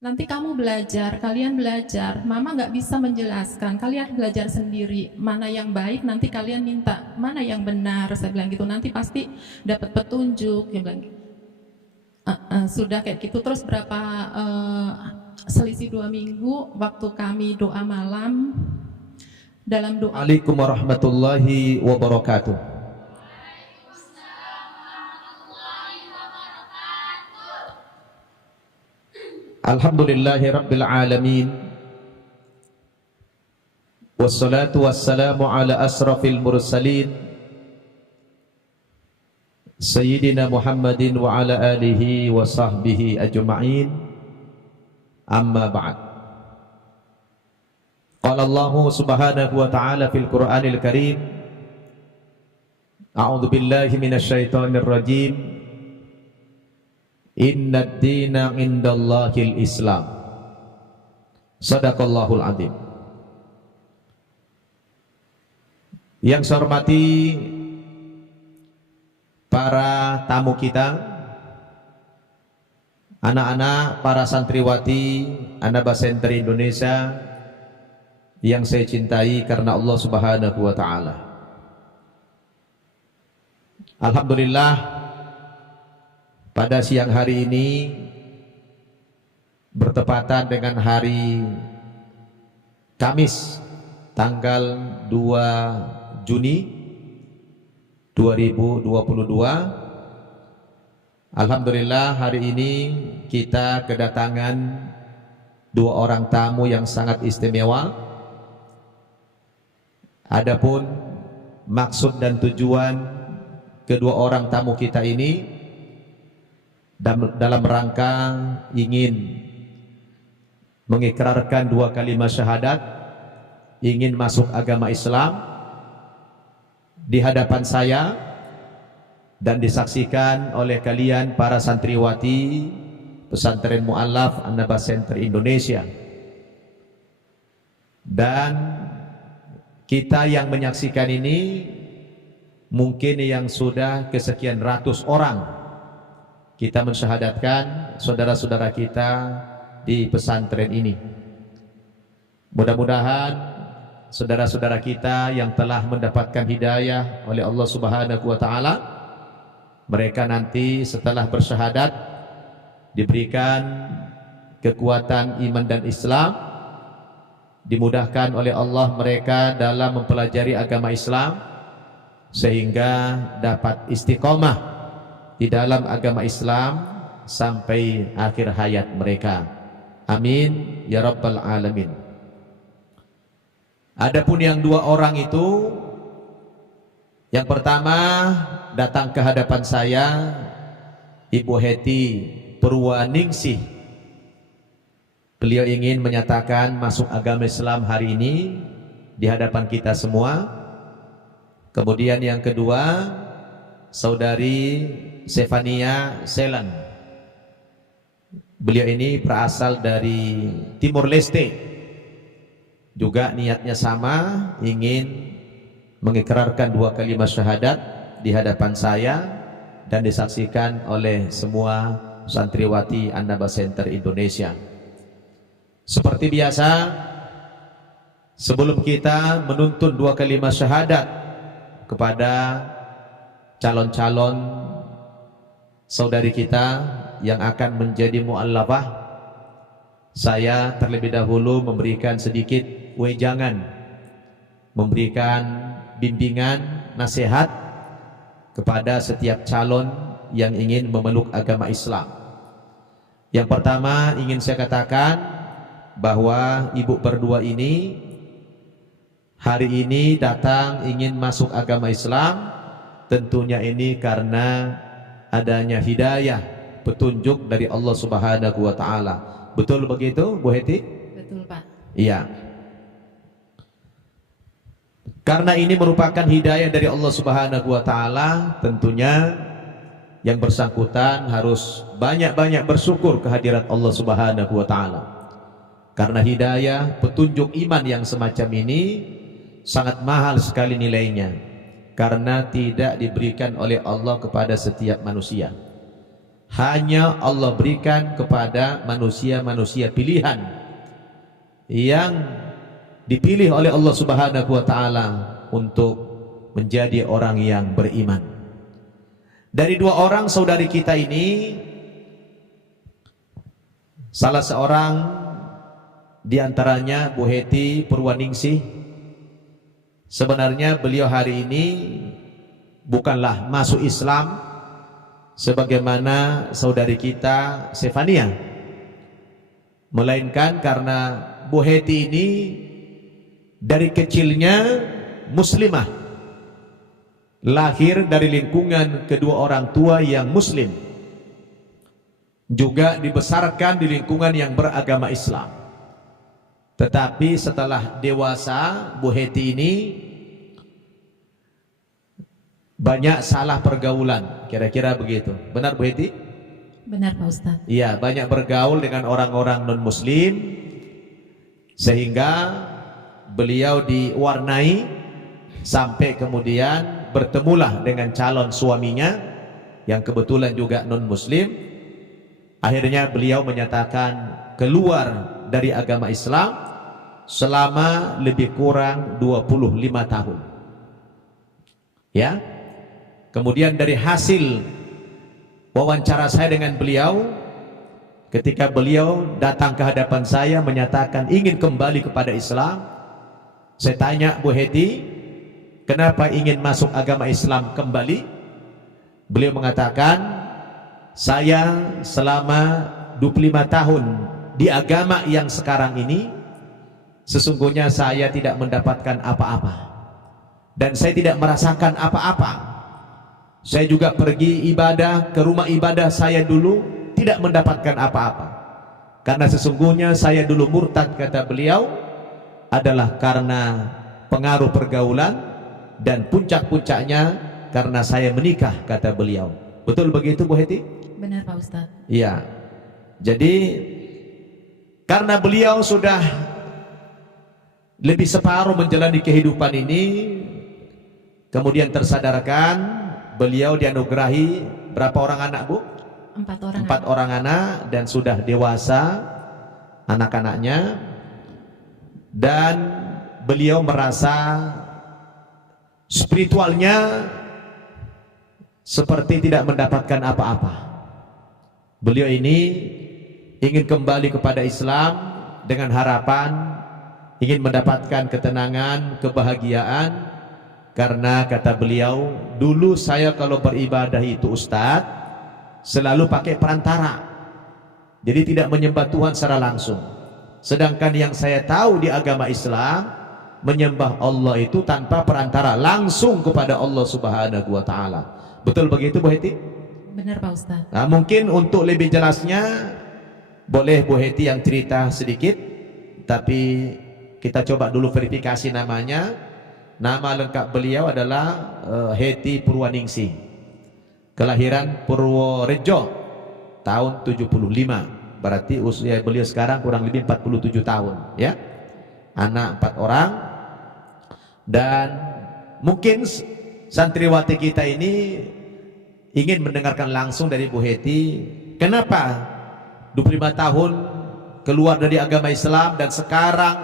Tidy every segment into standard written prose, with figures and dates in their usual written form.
Nanti kamu belajar, kalian belajar. Mama nggak bisa menjelaskan, kalian belajar sendiri. Mana yang baik, nanti kalian minta. Mana yang benar, saya bilang gitu. Nanti pasti dapat petunjuk. Dia bilang, sudah kayak gitu. Terus berapa selisih 2 minggu, waktu kami doa malam, dalam doa. Waalaikumsalam warahmatullahi wabarakatuh. Alhamdulillahi rabbil alamin. Wassalatu wassalamu ala asrafil mursalin Sayyidina Muhammadin wa ala alihi wa sahbihi ajma'in. Amma ba'd. Qala Allah subhanahu wa ta'ala fil Qur'anil Karim, a'udzu billahi minasyaitonir rajim. Inna ad-dina indallahil Islam. Sadaqallahul azim. Yang saya hormati para tamu kita, anak-anak, para santriwati An-Naba Center Indonesia yang saya cintai karena Allah Subhanahu wa taala. Alhamdulillah, pada siang hari ini bertepatan dengan hari Kamis tanggal 2 Juni 2022. Alhamdulillah, hari ini kita kedatangan 2 orang tamu yang sangat istimewa. Adapun maksud dan tujuan kedua orang tamu kita ini dalam rangka ingin mengikrarkan 2 kalimat syahadat, ingin masuk agama Islam di hadapan saya dan disaksikan oleh kalian para santriwati Pesantren Mu'allaf An-Naba Center Indonesia. Dan kita yang menyaksikan ini mungkin yang sudah kesekian ratus orang kita mensyahadatkan saudara-saudara kita di pesantren ini. Mudah-mudahan saudara-saudara kita yang telah mendapatkan hidayah oleh Allah Subhanahu wa taala, mereka nanti setelah bersyahadat diberikan kekuatan iman dan Islam, dimudahkan oleh Allah mereka dalam mempelajari agama Islam sehingga dapat istiqomah di dalam agama Islam sampai akhir hayat mereka. Amin ya rabbal alamin. Adapun yang 2 orang itu, yang pertama datang ke hadapan saya Ibu Heti Purwaningsih. Beliau ingin menyatakan masuk agama Islam hari ini di hadapan kita semua. Kemudian yang kedua, Saudari Stefania Selan. Beliau ini berasal dari Timur Leste, juga niatnya sama, ingin mengikrarkan 2 kalimat syahadat di hadapan saya dan disaksikan oleh semua santriwati An-Naba Center Indonesia. Seperti biasa, sebelum kita menuntun 2 kalimat syahadat kepada calon-calon saudari kita yang akan menjadi mu'allafah, saya terlebih dahulu memberikan sedikit wejangan, memberikan bimbingan, nasihat kepada setiap calon yang ingin memeluk agama Islam. Yang pertama ingin saya katakan bahwa ibu berdua ini hari ini datang ingin masuk agama Islam. Tentunya ini karena adanya hidayah, petunjuk dari Allah Subhanahu wa taala. Betul begitu, Bu Heti? Betul, Pak. Iya. Karena ini merupakan hidayah dari Allah Subhanahu wa taala, tentunya yang bersangkutan harus banyak-banyak bersyukur kehadirat Allah Subhanahu wa taala. Karena hidayah, petunjuk iman yang semacam ini sangat mahal sekali nilainya, karena tidak diberikan oleh Allah kepada setiap manusia. hanya Allah berikan kepada manusia-manusia pilihan yang dipilih oleh Allah Subhanahu wa taala untuk menjadi orang yang beriman. Dari dua orang saudari kita ini, salah seorang di antaranya Bu Heti Purwaningsih, sebenarnya beliau hari ini bukanlah masuk Islam sebagaimana saudari kita Sefania, melainkan karena Bu Heti ini dari kecilnya muslimah, lahir dari lingkungan kedua orang tua yang muslim, juga dibesarkan di lingkungan yang beragama Islam. Tetapi setelah dewasa, Bu Heti ini banyak salah pergaulan, kira-kira begitu. Benar Bu Heti? Benar Pak Ustadz. Iya, banyak bergaul dengan orang-orang non-muslim, sehingga beliau diwarnai sampai kemudian bertemulah dengan calon suaminya yang kebetulan juga non-muslim. Akhirnya beliau menyatakan keluar dari agama Islam selama lebih kurang 25 tahun. Ya. Kemudian dari hasil wawancara saya dengan beliau, ketika beliau datang ke hadapan saya menyatakan ingin kembali kepada Islam, saya tanya, Bu Heti, kenapa ingin masuk agama Islam kembali? Beliau mengatakan, saya selama 25 tahun di agama yang sekarang ini, sesungguhnya saya tidak mendapatkan apa-apa, dan saya tidak merasakan apa-apa. Saya juga pergi ibadah ke rumah ibadah saya dulu, tidak mendapatkan apa-apa. Karena sesungguhnya saya dulu murtad, kata beliau, adalah karena pengaruh pergaulan, dan puncak-puncaknya karena saya menikah, kata beliau. Betul begitu Bu Heti? Benar Pak Ustadz. Iya. Jadi karena beliau sudah lebih separuh menjalani kehidupan ini, kemudian tersadarkan, beliau dianugerahi berapa orang anak Bu? 4 orang. 4 orang anak, dan sudah dewasa anak-anaknya, dan beliau merasa spiritualnya seperti tidak mendapatkan apa-apa. Beliau ini ingin kembali kepada Islam dengan harapan ingin mendapatkan ketenangan, kebahagiaan. Karena kata beliau, dulu saya kalau beribadah itu Ustadz selalu pakai perantara, jadi tidak menyembah Tuhan secara langsung. Sedangkan yang saya tahu di agama Islam, menyembah Allah itu tanpa perantara, langsung kepada Allah Subhanahu wa taala. Betul begitu Bu Heti? Benar Pak Ustadz. Nah, mungkin untuk lebih jelasnya boleh Bu Heti yang cerita sedikit, tapi kita coba dulu verifikasi namanya. Nama lengkap beliau adalah Heti Purwaningsih, kelahiran Purworejo tahun 75. Berarti usia beliau sekarang kurang lebih 47 tahun, ya. Anak 4 orang. Dan mungkin santriwati kita ini ingin mendengarkan langsung dari Bu Heti, kenapa 25 tahun keluar dari agama Islam dan sekarang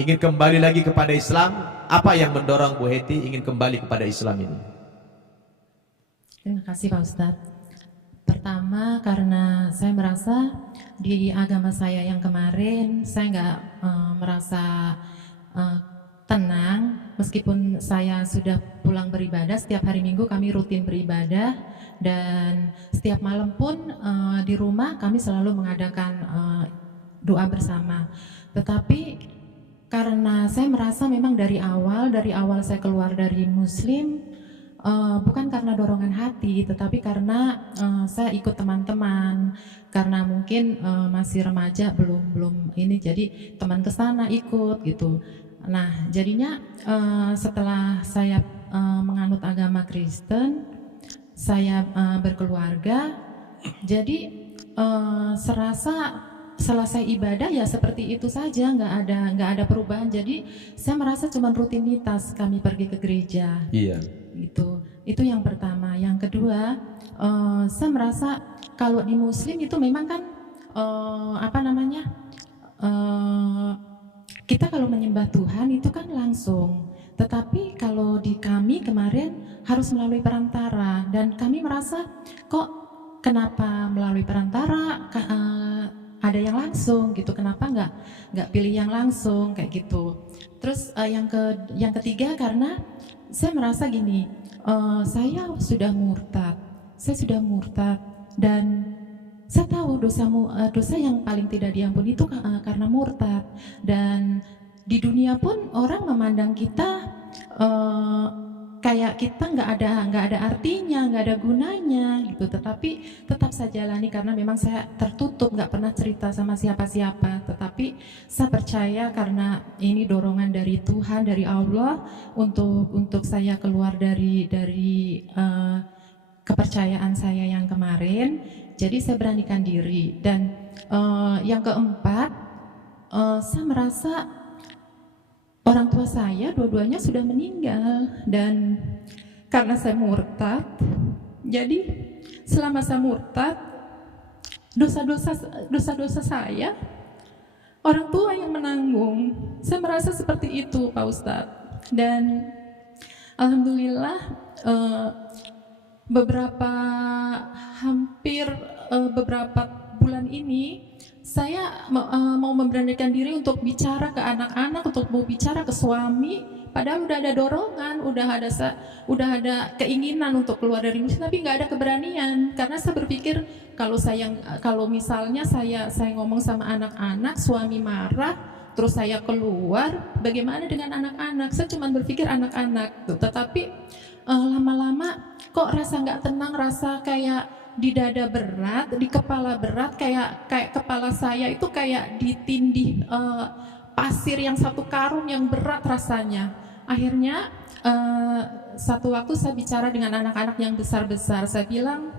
ingin kembali lagi kepada Islam. Apa yang mendorong Bu Heti ingin kembali kepada Islam ini? Terima kasih Pak Ustadz. Pertama, karena saya merasa di agama saya yang kemarin saya nggak merasa tenang, meskipun saya sudah pulang beribadah. Setiap hari Minggu kami rutin beribadah, dan setiap malam pun di rumah kami selalu mengadakan doa bersama. Tetapi karena saya merasa memang dari awal saya keluar dari Muslim, bukan karena dorongan hati, tetapi karena saya ikut teman-teman, karena mungkin masih remaja, belum ini, jadi teman kesana ikut gitu. Nah, jadinya setelah saya menganut agama Kristen, saya berkeluarga, jadi serasa selesai ibadah ya seperti itu saja, nggak ada perubahan. Jadi saya merasa cuma rutinitas kami pergi ke gereja. Iya. Itu yang pertama. Yang kedua, saya merasa kalau di Muslim itu memang kan kita kalau menyembah Tuhan itu kan langsung. Tetapi kalau di kami kemarin harus melalui perantara, dan kami merasa kok kenapa melalui perantara ada yang langsung gitu, kenapa nggak pilih yang langsung kayak gitu. Terus yang ketiga, karena saya merasa gini, saya sudah murtad dan saya tahu dosa yang paling tidak diampuni itu karena murtad. Dan di dunia pun orang memandang kita kayak kita nggak ada artinya, nggak ada gunanya gitu. Tetapi tetap saya jalani karena memang saya tertutup, nggak pernah cerita sama siapa-siapa. Tetapi saya percaya karena ini dorongan dari Tuhan, dari Allah untuk saya keluar dari kepercayaan saya yang kemarin. Jadi saya beranikan diri. Dan yang keempat, saya merasa orang tua saya dua-duanya sudah meninggal, dan karena saya murtad, jadi selama saya murtad, dosa-dosa saya orang tua yang menanggung. Saya merasa seperti itu, Pak Ustadz. Dan alhamdulillah beberapa bulan ini saya mau memberanikan diri untuk bicara ke anak-anak, untuk mau bicara ke suami, padahal udah ada dorongan, udah ada keinginan untuk keluar dari muslim, tapi nggak ada keberanian. Karena saya berpikir kalau misalnya saya ngomong sama anak-anak, suami marah, terus saya keluar, bagaimana dengan anak-anak? Saya cuma berpikir anak-anak tuh. Tetapi lama-lama kok rasa nggak tenang, rasa kayak di dada berat, di kepala berat, kayak kepala saya itu kayak ditindih pasir yang satu karung yang berat rasanya. Akhirnya satu waktu saya bicara dengan anak-anak yang besar-besar, saya bilang,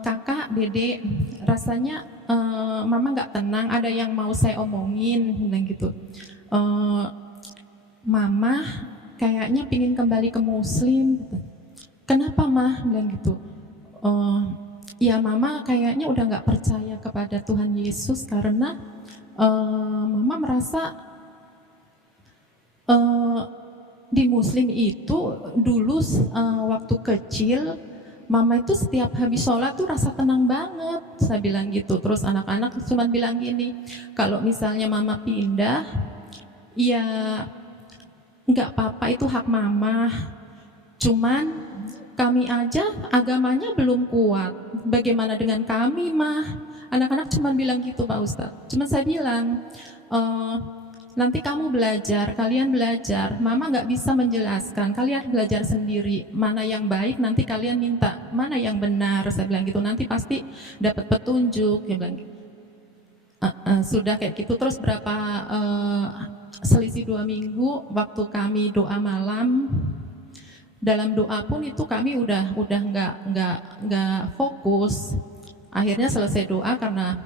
kakak, dede, rasanya mama nggak tenang, ada yang mau saya omongin, bilang gitu. Mama kayaknya pingin kembali ke muslim. Kenapa mah? Bilang gitu. Ya mama kayaknya udah nggak percaya kepada Tuhan Yesus karena mama merasa di muslim itu dulu waktu kecil mama itu setiap habis sholat tuh rasa tenang banget, saya bilang gitu. Terus anak-anak cuma bilang gini, kalau misalnya mama pindah, ya nggak apa-apa, itu hak mama. Cuman kami aja agamanya belum kuat, bagaimana dengan kami mah? Anak-anak cuma bilang gitu, Pak Ustadz. Cuma saya bilang, nanti kamu kalian belajar, mama nggak bisa menjelaskan, kalian belajar sendiri, mana yang baik nanti kalian minta, mana yang benar, saya bilang gitu, nanti pasti dapat petunjuk. Dia bilang sudah kayak gitu. Terus selisih 2 minggu waktu kami doa malam, dalam doa pun itu kami udah nggak fokus. Akhirnya selesai doa karena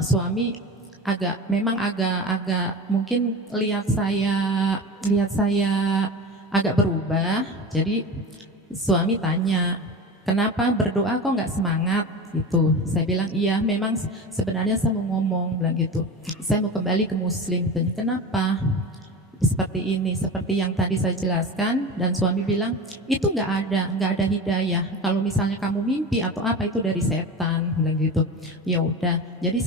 suami memang agak mungkin lihat saya agak berubah. Jadi suami tanya, kenapa berdoa kok nggak semangat gitu. Saya bilang iya, memang sebenarnya saya mau ngomong, bilang gitu, saya mau kembali ke muslim. Kenapa seperti ini, seperti yang tadi saya jelaskan? Dan suami bilang itu nggak ada hidayah, kalau misalnya kamu mimpi atau apa itu dari setan, bilang gitu. Ya udah, jadi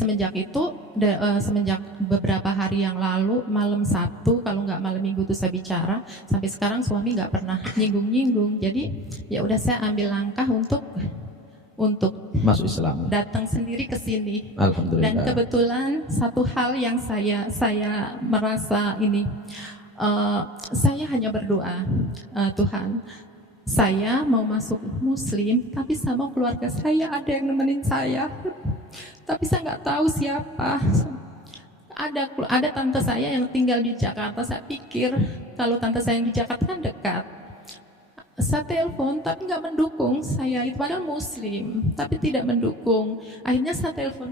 semenjak beberapa hari yang lalu, malam Sabtu kalau nggak malam Minggu tuh saya bicara, sampai sekarang suami nggak pernah nyinggung. Jadi ya udah, saya ambil langkah untuk masuk Islam, datang sendiri ke sini. Alhamdulillah. Dan kebetulan satu hal yang saya merasa ini, saya hanya berdoa, Tuhan, saya mau masuk muslim, tapi sama keluarga saya ada yang nemenin saya, tapi saya nggak tahu siapa. Ada tante saya yang tinggal di Jakarta. Saya pikir kalau tante saya yang di Jakarta kan dekat. Saya telepon tapi nggak mendukung saya, itu padahal muslim tapi tidak mendukung. Akhirnya saya telepon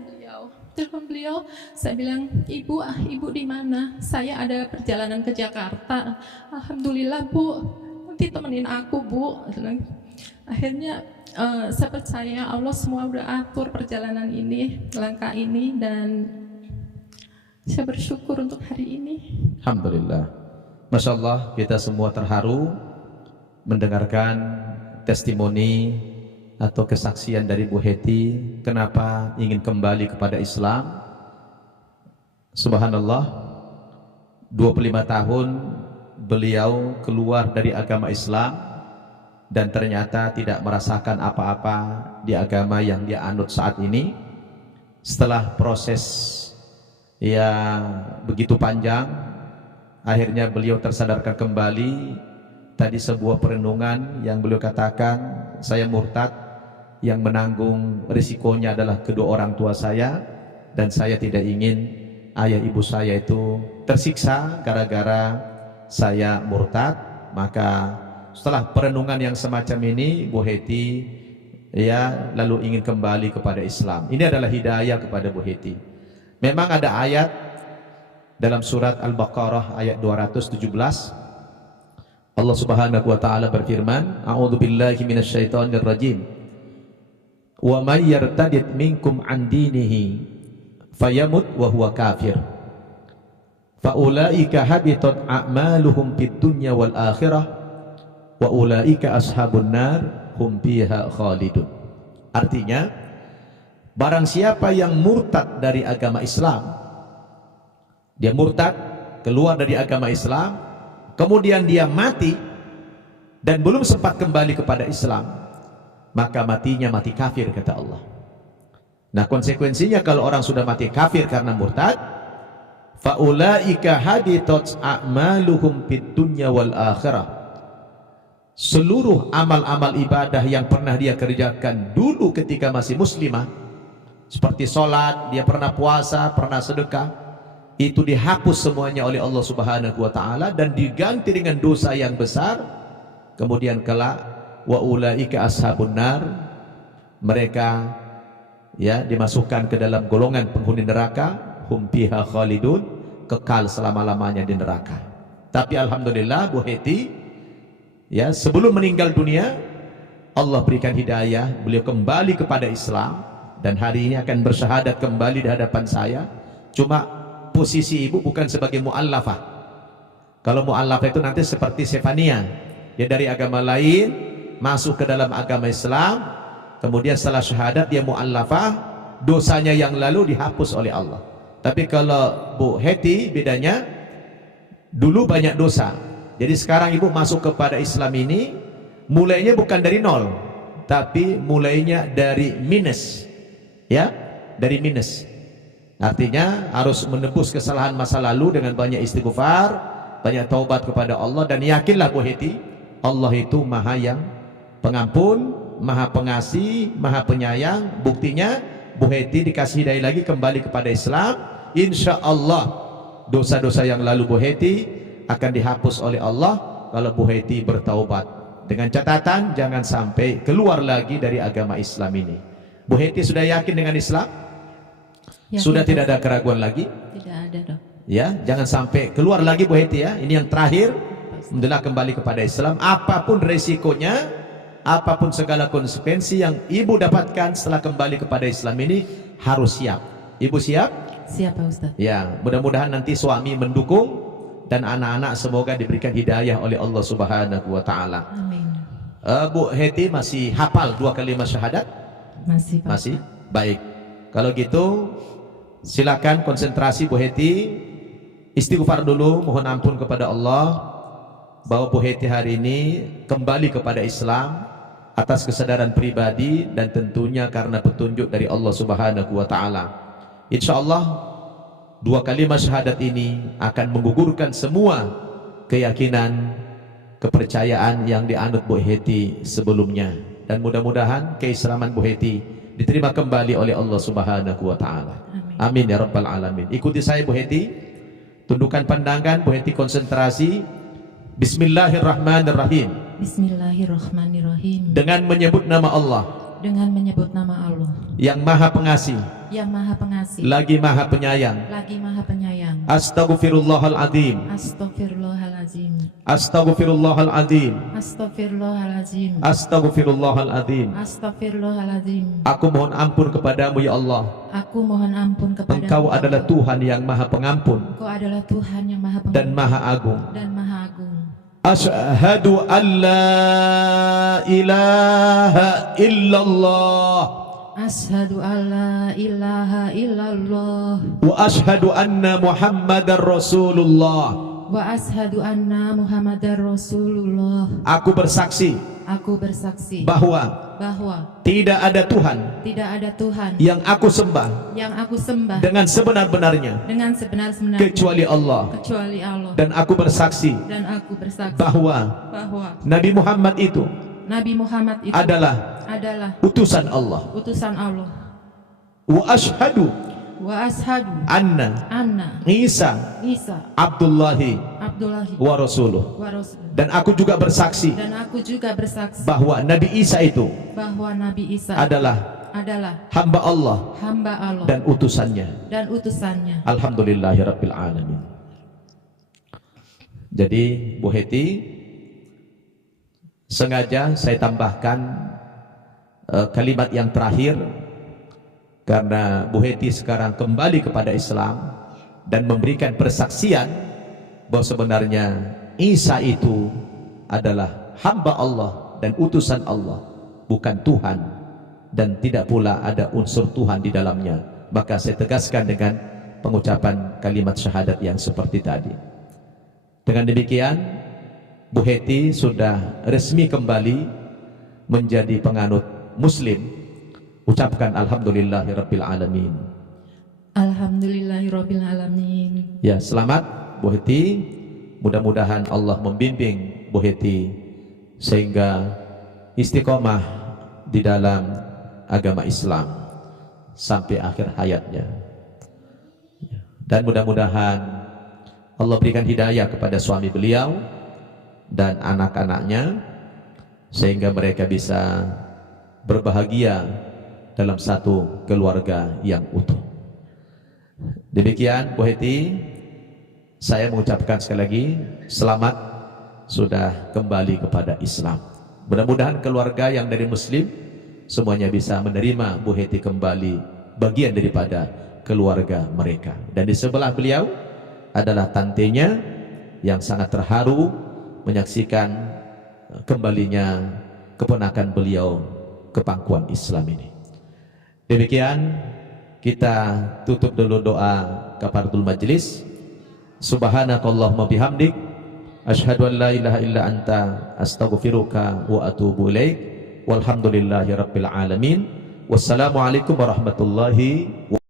beliau, saya bilang, ibu di mana? Saya ada perjalanan ke Jakarta. Alhamdulillah Bu, nanti temenin aku Bu. Akhirnya saya percaya Allah semua udah atur perjalanan ini, langkah ini, dan saya bersyukur untuk hari ini. Alhamdulillah. Masya Allah, kita semua terharu mendengarkan testimoni atau kesaksian dari Bu Heti kenapa ingin kembali kepada Islam. Subhanallah, 25 tahun beliau keluar dari agama Islam dan ternyata tidak merasakan apa-apa di agama yang dia anut saat ini. Setelah proses yang begitu panjang, akhirnya beliau tersadarkan kembali. Tadi sebuah perenungan yang beliau katakan, saya murtad, yang menanggung risikonya adalah kedua orang tua saya, dan saya tidak ingin ayah ibu saya itu tersiksa gara-gara saya murtad. Maka setelah perenungan yang semacam ini, Bu Heti ya lalu ingin kembali kepada Islam. Ini adalah hidayah kepada Bu Heti. Memang ada ayat dalam surat Al-Baqarah ayat 217, Allah Subhanahu wa taala berfirman, a'udzubillahi minasyaitonir rajim, wa may yartadid minkum an dinihi fayamut wa huwa kafir faulaika habitat a'maluhum fid dunya wal akhirah wa ulaika ashabun nar hum fiha khalidun. Artinya, barang siapa yang murtad dari agama Islam, dia murtad, keluar dari agama Islam, kemudian dia mati dan belum sempat kembali kepada Islam, maka matinya mati kafir, kata Allah. Nah, konsekuensinya kalau orang sudah mati kafir karena murtad, faulaika habitat a'maluhum fid dunya wal akhirah. Seluruh amal-amal ibadah yang pernah dia kerjakan dulu ketika masih muslimah, seperti sholat, dia pernah puasa, pernah sedekah, itu dihapus semuanya oleh Allah Subhanahu wa taala dan diganti dengan dosa yang besar. Kemudian kelak wa ulaika ashabun nar, mereka ya dimasukkan ke dalam golongan penghuni neraka, hum fiha khalidun, kekal selama-lamanya di neraka. Tapi alhamdulillah Bu Heti ya sebelum meninggal dunia Allah berikan hidayah, beliau kembali kepada Islam dan hari ini akan bersyahadat kembali di hadapan saya. Cuma posisi ibu bukan sebagai mu'allafah. Kalau mu'allafah itu nanti seperti Sefania, dia dari agama lain masuk ke dalam agama Islam, kemudian setelah syahadat dia mu'allafah, dosanya yang lalu dihapus oleh Allah. Tapi kalau Bu Heti bedanya, dulu banyak dosa, jadi sekarang ibu masuk kepada Islam ini mulainya bukan dari nol, tapi mulainya dari minus, ya, dari minus. Artinya harus menebus kesalahan masa lalu dengan banyak istighfar, banyak taubat kepada Allah, dan yakinlah Bu Heti, Allah itu maha yang pengampun, maha pengasih, maha penyayang. Buktinya Bu Heti dikasih hidayah lagi kembali kepada Islam. Insya Allah dosa-dosa yang lalu Bu Heti akan dihapus oleh Allah kalau Bu Heti bertaubat, dengan catatan jangan sampai keluar lagi dari agama Islam ini. Bu Heti sudah yakin dengan Islam? Ya, sudah tidak ada keraguan lagi? Tidak ada, Dok. Ya, jangan sampai keluar lagi Bu Heti ya. Ini yang terakhir. Alhamdulillah kembali kepada Islam. Apapun resikonya, apapun segala konsekuensi yang ibu dapatkan setelah kembali kepada Islam ini, harus siap. Ibu siap? Siap, Pak Ustaz. Ya, mudah-mudahan nanti suami mendukung dan anak-anak semoga diberikan hidayah oleh Allah Subhanahu wa taala. Amin. Bu Heti masih hafal 2 kalimat syahadat? Masih, Pak. Masih? Baik. Kalau gitu silakan konsentrasi Bu Heti, istighfar dulu, mohon ampun kepada Allah bahwa Bu Heti hari ini kembali kepada Islam atas kesadaran pribadi dan tentunya karena petunjuk dari Allah Subhanahu wa taala. Insyaallah 2 kalimat syahadat ini akan menggugurkan semua keyakinan, kepercayaan yang dianut Bu Heti sebelumnya, dan mudah-mudahan keislaman Bu Heti diterima kembali oleh Allah Subhanahu wa taala. Amin ya rabbal alamin. Ikuti saya Bu Heti, tundukkan pandangan, Bu Heti konsentrasi. Bismillahirrahmanirrahim. Bismillahirrahmanirrahim. Dengan menyebut nama Allah, dengan menyebut nama Allah yang maha pengasih, yang maha pengasih, lagi maha penyayang. lagi maha penyayang. Astaghfirullahaladzim. Astaghfirullahalazim. Astaghfirullahaladzim. Astaghfirullahalazim. Astaghfirullahaladzim. Astaghfirullahalazim. Aku mohon ampun kepadamu ya Allah. Aku mohon ampun kepadamu. Engkau adalah Tuhan yang maha pengampun Engkau adalah Tuhan yang maha pengampun dan maha agung. dan maha agung. Asyhadu an la ilaha illallah Asyhadu alla ilaha illallah wa asyhadu anna Muhammadar Rasulullah. wa asyhadu anna Muhammadar Rasulullah. Aku bersaksi Aku bersaksi bahwa bahwa tidak ada Tuhan tidak ada Tuhan yang aku sembah yang aku sembah dengan sebenar-benarnya dengan sebenar-benarnya kecuali Allah. kecuali Allah. Dan aku bersaksi Dan aku bersaksi bahwa bahwa Nabi Muhammad itu Nabi Muhammad itu adalah utusan Allah. utusan Allah. Wa asyhadu Wa asyhadu anna anna Isa Isa Abdullahi Abdullahi wa Rasuluh. wa Rasul. Dan aku juga bersaksi Dan aku juga bersaksi bahwa Nabi Isa itu bahwa Nabi Isa adalah hamba Allah hamba Allah dan utusannya. dan utusannya. Alhamdulillahirabbil alamin. Jadi Bu Heti, sengaja saya tambahkan kalimat yang terakhir karena Bu Heti sekarang kembali kepada Islam dan memberikan persaksian bahwa sebenarnya Isa itu adalah hamba Allah dan utusan Allah, bukan Tuhan, dan tidak pula ada unsur Tuhan di dalamnya. Maka saya tegaskan dengan pengucapan kalimat syahadat yang seperti tadi. Dengan demikian Bu Heti sudah resmi kembali menjadi penganut Muslim. Ucapkan alhamdulillahirabbil alamin. Alhamdulillahirabbil alamin. Ya, selamat Bu Heti. Mudah-mudahan Allah membimbing Bu Heti sehingga istiqomah di dalam agama Islam sampai akhir hayatnya. Dan mudah-mudahan Allah berikan hidayah kepada suami beliau dan anak-anaknya sehingga mereka bisa berbahagia dalam satu keluarga yang utuh. Demikian Bu Heti, saya mengucapkan sekali lagi selamat sudah kembali kepada Islam. Mudah-mudahan keluarga yang dari Muslim semuanya bisa menerima Bu Heti kembali bagian daripada keluarga mereka. Dan di sebelah beliau adalah tantenya yang sangat terharu menyaksikan kembalinya keponakan beliau ke pangkuan Islam ini. Demikian kita tutup dulu doa kafaratul majlis. Subhanakallahumma bihamdik asyhadu an la ilaha illa anta astaghfiruka wa atubu ilaik. Walhamdulillahirabbil alamin. Wassalamualaikum warahmatullahi wabarakatuh.